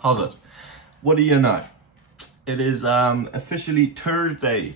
How's it? What do you know? It is officially Thursday.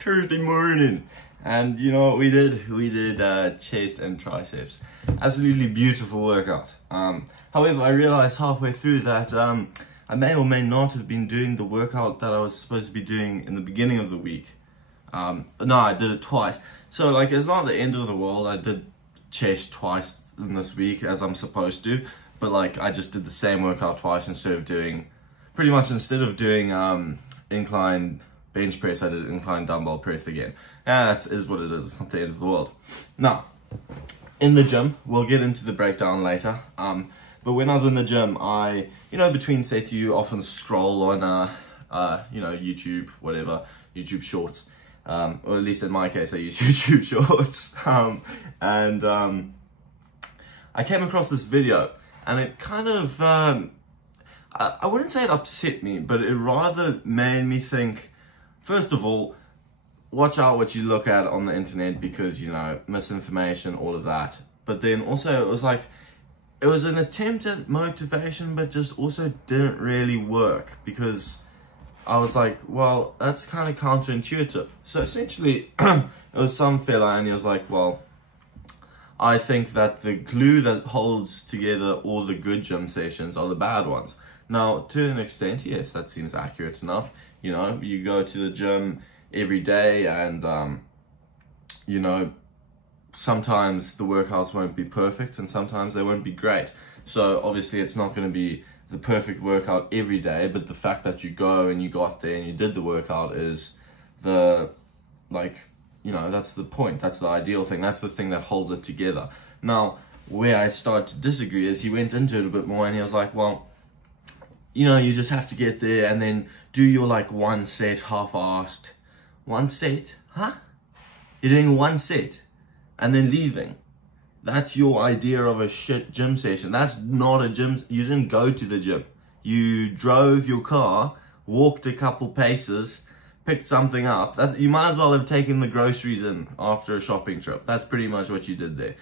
Thursday morning. And you know what we did? We did chest and triceps. Absolutely beautiful workout. However, I realized halfway through that I may or may not have been doing the workout that I was supposed to be doing in the beginning of the week. No, I did it twice. So like, it's not the end of the world. I did chest twice in this week as I'm supposed to. But like, I just did the same workout twice instead of doing incline bench press, I did incline dumbbell press again. And that is what it is. It's not the end of the world. Now, in the gym, we'll get into the breakdown later. But when I was in the gym, I, you know, between sets, you often scroll on, you know, YouTube, whatever, YouTube Shorts. Or at least in my case, I use YouTube Shorts. I came across this video. And it kind of, I wouldn't say it upset me, but it rather made me think, first of all, watch out what you look at on the internet because, you know, misinformation, all of that. But then also it was like, it was an attempt at motivation, but just also didn't really work because I was like, well, that's kind of counterintuitive. So essentially, it was some fella and he was like, well, I think that the glue that holds together all the good gym sessions are the bad ones. Now, to an extent, yes, that seems accurate enough. You know, you go to the gym every day and, you know, sometimes the workouts won't be perfect and sometimes they won't be great. So obviously it's not going to be the perfect workout every day, but the fact that you go and you got there and you did the workout is the, like, you know, that's the point, that's the ideal thing, that's the thing that holds it together. Now, where I started to disagree is he went into it a bit more and he was like, well, you know, you just have to get there and then do your like one set half-assed. One set? Huh? You're doing one set and then leaving. That's your idea of a shit gym session. That's not a gym. You didn't go to the gym. You drove your car, walked a couple paces, picked something up. You might as well have taken the groceries in after a shopping trip. That's pretty much what you did there.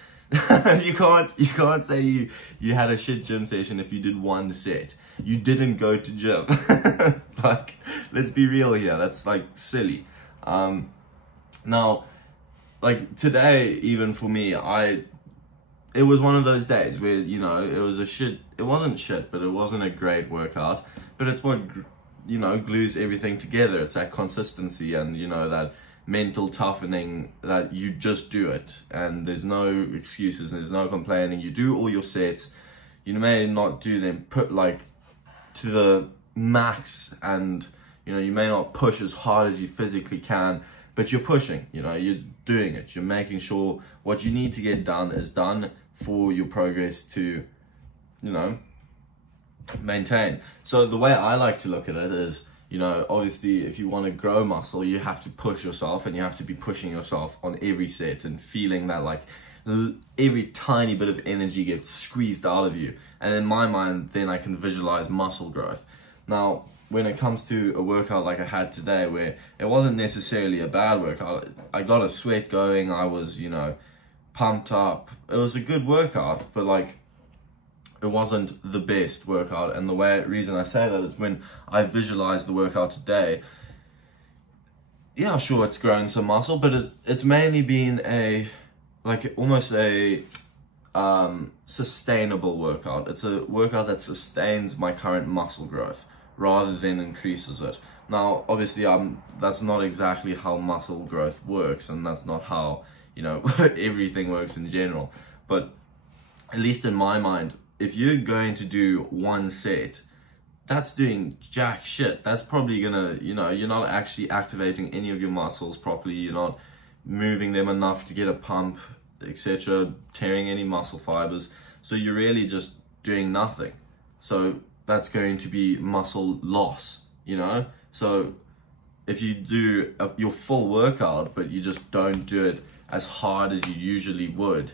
you can't say you had a shit gym session if you did one set. You didn't go to gym. Like, let's be real here. That's like silly. Now, like today, even for me, it was one of those days where, you know, it wasn't shit, but it wasn't a great workout. But it's what, you know, glues everything together. It's that consistency and, you know, that mental toughening that you just do it and there's no excuses, there's no complaining. You do all your sets. You may not do them put like to the max and, you know, you may not push as hard as you physically can, but you're pushing, you know, you're doing it. You're making sure what you need to get done is done for your progress to, you know, maintain. So the way I like to look at it is, you know, obviously if you want to grow muscle, you have to push yourself and you have to be pushing yourself on every set and feeling that like every tiny bit of energy gets squeezed out of you. And in my mind, then I can visualize muscle growth. Now, when it comes to a workout like I had today, where it wasn't necessarily a bad workout, I got a sweat going, I was, you know, pumped up. It was a good workout, but like, it wasn't the best workout. And the reason I say that is when I visualized the workout today, yeah, sure, it's grown some muscle, but it's mainly been almost a sustainable workout. It's a workout that sustains my current muscle growth rather than increases it. Now, obviously, that's not exactly how muscle growth works, and that's not how, you know, everything works in general. But at least in my mind, if you're going to do one set, that's doing jack shit. That's probably gonna, you know, you're not actually activating any of your muscles properly. You're not moving them enough to get a pump, etc., tearing any muscle fibers. So you're really just doing nothing. So that's going to be muscle loss, you know? So if you do your full workout, but you just don't do it as hard as you usually would,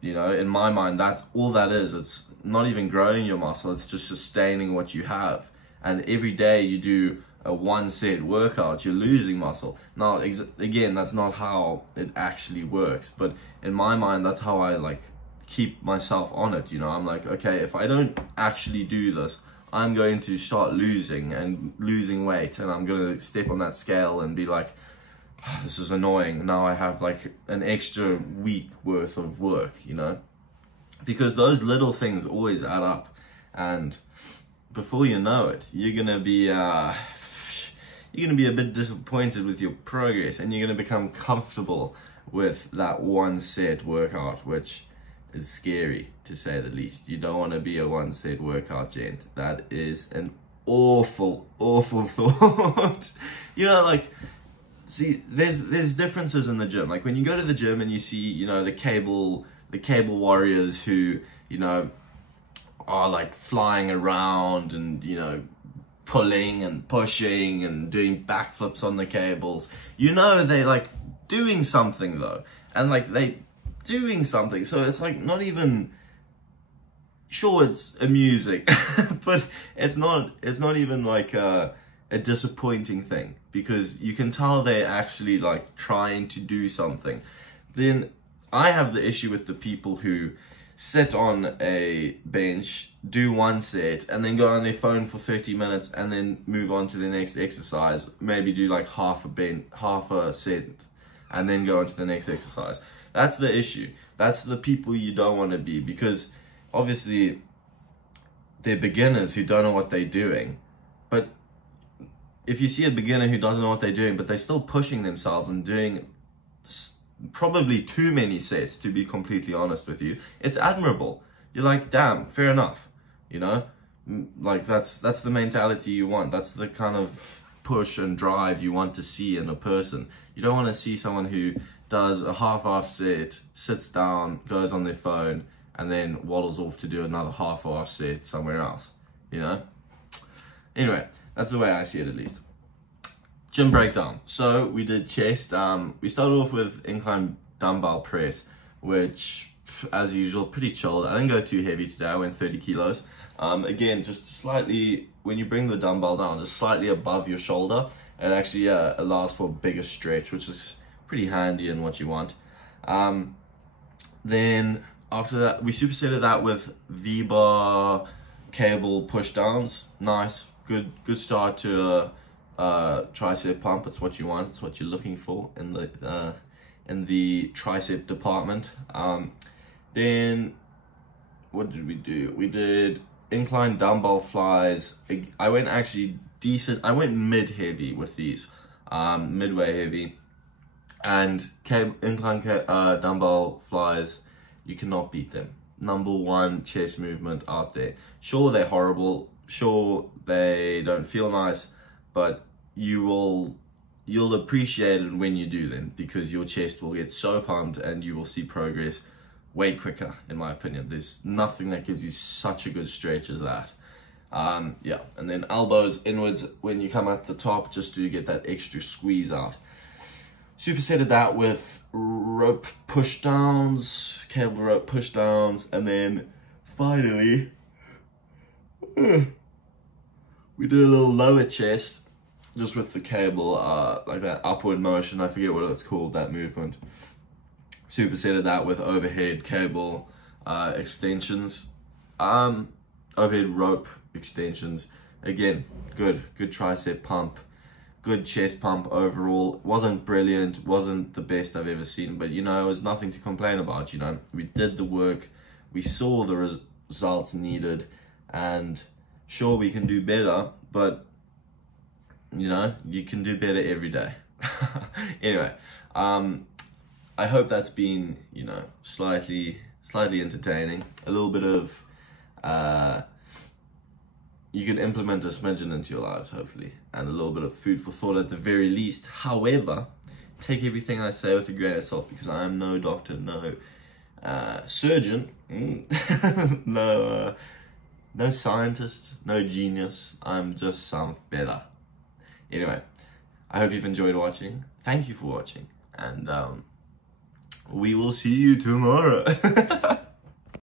you know, in my mind, that's all that is. It's not even growing your muscle, it's just sustaining what you have. And every day you do a 1 set workout, you're losing muscle. Now, again, that's not how it actually works, but in my mind, that's how I like keep myself on it. You know, I'm like, okay, if I don't actually do this, I'm going to start losing weight, and I'm going to step on that scale and be like, oh, this is annoying. Now I have like an extra week worth of work, you know, because those little things always add up, and before you know it, you're gonna be a bit disappointed with your progress, and you're gonna become comfortable with that 1 set workout, which is scary to say the least. You don't want to be a 1 set workout gent. That is an awful thought. You know, like, see, there's differences in the gym. Like when you go to the gym and you see, you know, the cable warriors who, you know, are like flying around and, you know, pulling and pushing and doing backflips on the cables. You know, they like doing something though, and like they doing something. So it's like not even, sure, it's amusing, but it's not even like a disappointing thing, because you can tell they're actually like trying to do something. Then I have the issue with the people who sit on a bench, do 1 set, and then go on their phone for 30 minutes and then move on to the next exercise. Maybe do like half a set, and then go on to the next exercise. That's the issue. That's the people you don't want to be, because obviously they're beginners who don't know what they're doing. But if you see a beginner who doesn't know what they're doing, but they're still pushing themselves and doing probably too many sets, to be completely honest with you, it's admirable. You're like, damn, fair enough, you know? Like that's the mentality you want. That's the kind of push and drive you want to see in a person. You don't want to see someone who does a half-half set, sits down, goes on their phone, and then waddles off to do another half-half set somewhere else, you know? Anyway, that's the way I see it, at least. Gym breakdown. So we did chest. We started off with incline dumbbell press, which, as usual, pretty chilled. I didn't go too heavy today. I went 30 kilos. Again, just slightly, when you bring the dumbbell down, just slightly above your shoulder, it actually allows for a bigger stretch, which is pretty handy in what you want. Then after that, we supersetted that with V-bar cable push downs. Nice, good start to tricep pump. It's what you want. It's what you're looking for in the tricep department. Then what did we do? We did incline dumbbell flies. I went actually decent. I went mid heavy with these, midway heavy, and incline dumbbell flies. You cannot beat them. #1 chest movement out there. Sure, they're horrible. Sure, they don't feel nice, but you'll appreciate it when you do them, because your chest will get so pumped and you will see progress way quicker, in my opinion. There's nothing that gives you such a good stretch as that. Yeah, and then elbows inwards when you come at the top, just to get that extra squeeze out. Supersetted that with rope push downs, cable rope push downs, and then finally we did a little lower chest, just with the cable, like that upward motion. I forget what it's called, that movement. Supersetted that with overhead cable extensions, overhead rope extensions. Again, good tricep pump, good chest pump overall. Wasn't brilliant, wasn't the best I've ever seen, but you know, it was nothing to complain about. You know, we did the work, we saw the results needed, and sure, we can do better, but you know, you can do better every day. Anyway, I hope that's been, you know, slightly entertaining. A little bit of you can implement a smidgen into your lives, hopefully, and a little bit of food for thought at the very least. However, take everything I say with a grain of salt, because I am no doctor, no surgeon, no scientist, no genius. I'm just some fella. Anyway, I hope you've enjoyed watching. Thank you for watching, and we will see you tomorrow.